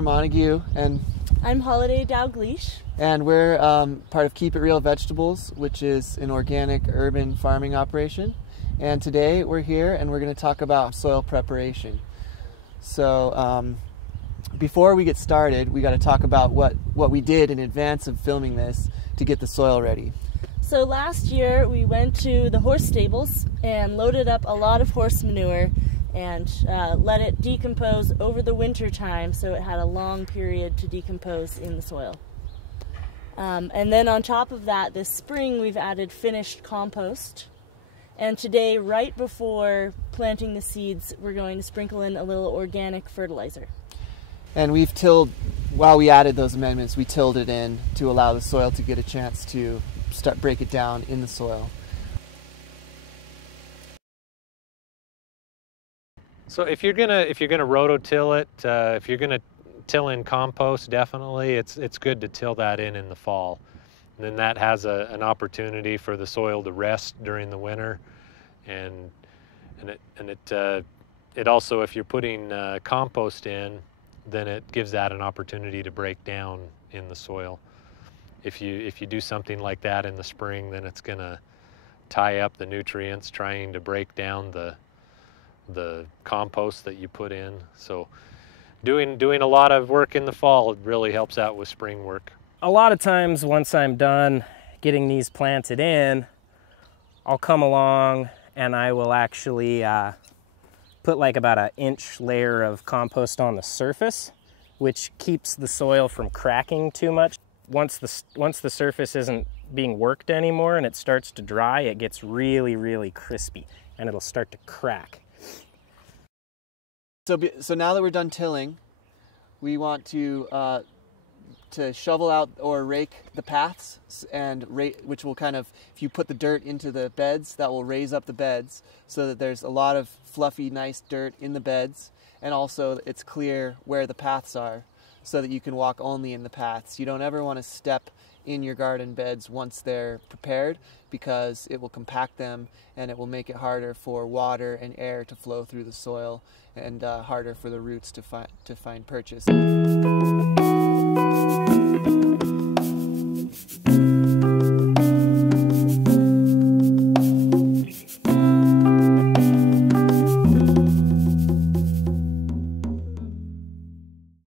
Tyler Montague, and I'm Holiday Dalgleish. And we're part of Keep It Real Vegetables, which is an organic urban farming operation. And today we're here and we're going to talk about soil preparation. So before we get started, we got to talk about what we did in advance of filming this to get the soil ready. So last year we went to the horse stables and loaded up a lot of horse manure and let it decompose over the winter time, so it had a long period to decompose in the soil. And then on top of that, this spring we've added finished compost. And today, right before planting the seeds, we're going to sprinkle in a little organic fertilizer. And we've tilled, while we added those amendments, we tilled it in to allow the soil to get a chance to break it down in the soil. So if you're gonna rototill it, if you're gonna till in compost, definitely it's good to till that in the fall. And then that has an opportunity for the soil to rest during the winter, and it also, if you're putting compost in, then it gives that an opportunity to break down in the soil. If you do something like that in the spring, then it's gonna tie up the nutrients trying to break down the compost that you put in. So doing a lot of work in the fall really helps out with spring work. A lot of times once I'm done getting these planted in, I'll come along and I will actually put like about an inch layer of compost on the surface, which keeps the soil from cracking too much. Once the surface isn't being worked anymore and it starts to dry, it gets really, really crispy and it'll start to crack. So now that we're done tilling, we want to shovel out or rake the paths, and which will kind of, if you put the dirt into the beds, that will raise up the beds so that there's a lot of fluffy, nice dirt in the beds, and also it's clear where the paths are so that you can walk only in the paths. You don't ever want to step in your garden beds once they're prepared, because it will compact them and it will make it harder for water and air to flow through the soil, and harder for the roots to find purchase.